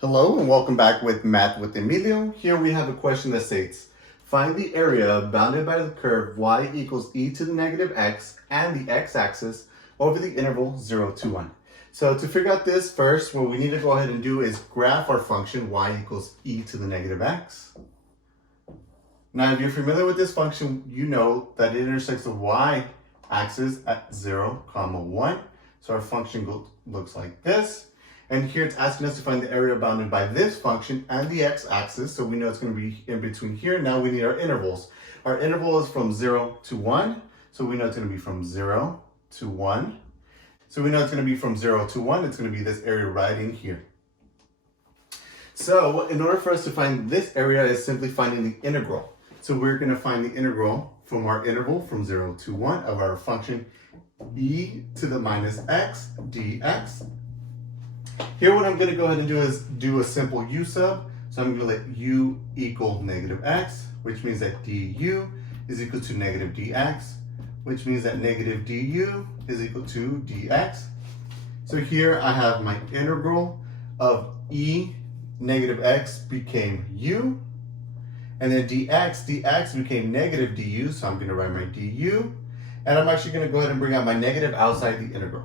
Hello and welcome back with Math with Emilio. Here we have a question that states, find the area bounded by the curve y equals e to the negative x and the x-axis over the interval 0 to 1. So to figure out this first, what we need to go ahead and do is graph our function y equals e to the negative x. Now if you're familiar with this function, you know that it intersects the y-axis at 0, 1. So our function looks like this. And here it's asking us to find the area bounded by this function and the x-axis. So we know it's going to be in between here. Now we need our intervals. Our interval is from 0 to 1. So we know it's going to be from 0 to 1. So we know it's going to be from 0 to 1. It's going to be this area right in here. So in order for us to find this area is simply finding the integral. So we're going to find the integral from our interval from 0 to 1 of our function e to the minus x dx. Here what I'm going to go ahead and do is do a simple u sub. So I'm going to let u equal negative x, which means that du is equal to negative dx, which means that negative du is equal to dx. So here I have my integral of e negative x became u, and then dx became negative du, so I'm going to write my du, and I'm actually going to go ahead and bring out my negative outside the integral.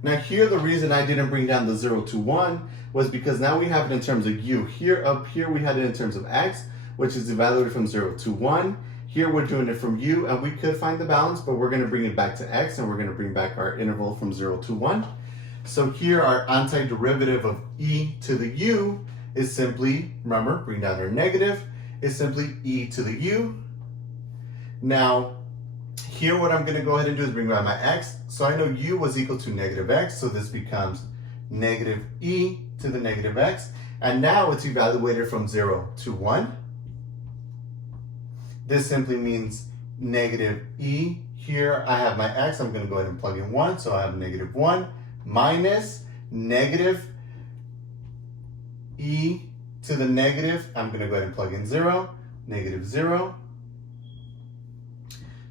Now here, the reason I didn't bring down the 0 to 1 was because now we have it in terms of u. Here, up here, we had it in terms of x, which is evaluated from 0 to 1. Here, we're doing it from u, and we could find the balance, but we're going to bring it back to x, and we're going to bring back our interval from 0 to 1. So here, our antiderivative of e to the u is simply, remember, bring down our negative, is simply e to the u. Now, here what I'm going to go ahead and do is bring back my x. So I know u was equal to negative x, so this becomes negative e to the negative x. And now it's evaluated from 0 to 1. This simply means negative e. Here I have my x, I'm going to go ahead and plug in 1, so I have negative 1 minus negative e to the negative, I'm going to go ahead and plug in 0, negative 0.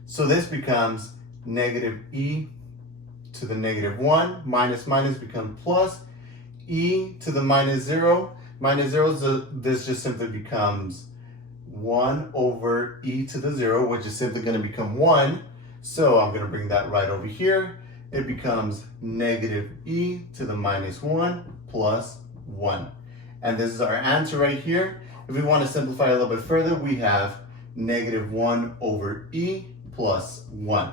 So this becomes negative e to the negative 1, minus minus becomes plus, e to the minus 0. Minus 0, so this just simply becomes 1 over e to the 0, which is simply going to become 1. So I'm going to bring that right over here. It becomes negative e to the minus 1 plus 1. And this is our answer right here. If we want to simplify a little bit further, we have negative 1 over e plus 1.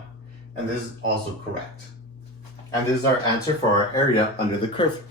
And this is also correct. And this is our answer for our area under the curve.